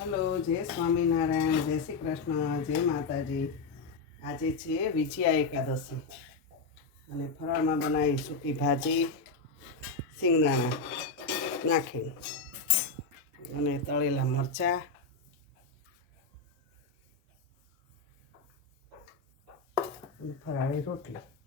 Hello, જય સ્વામિનારાયણ, જય શ્રી કૃષ્ણ, જય માતાજી. આજે છે વિજયા એકાદશી. અને ફરાળમાં બનાવી સૂકી ભાજી સિંગદાણા નાખી અને તળેલા મરચાં. અને ફરાળી રોટલી.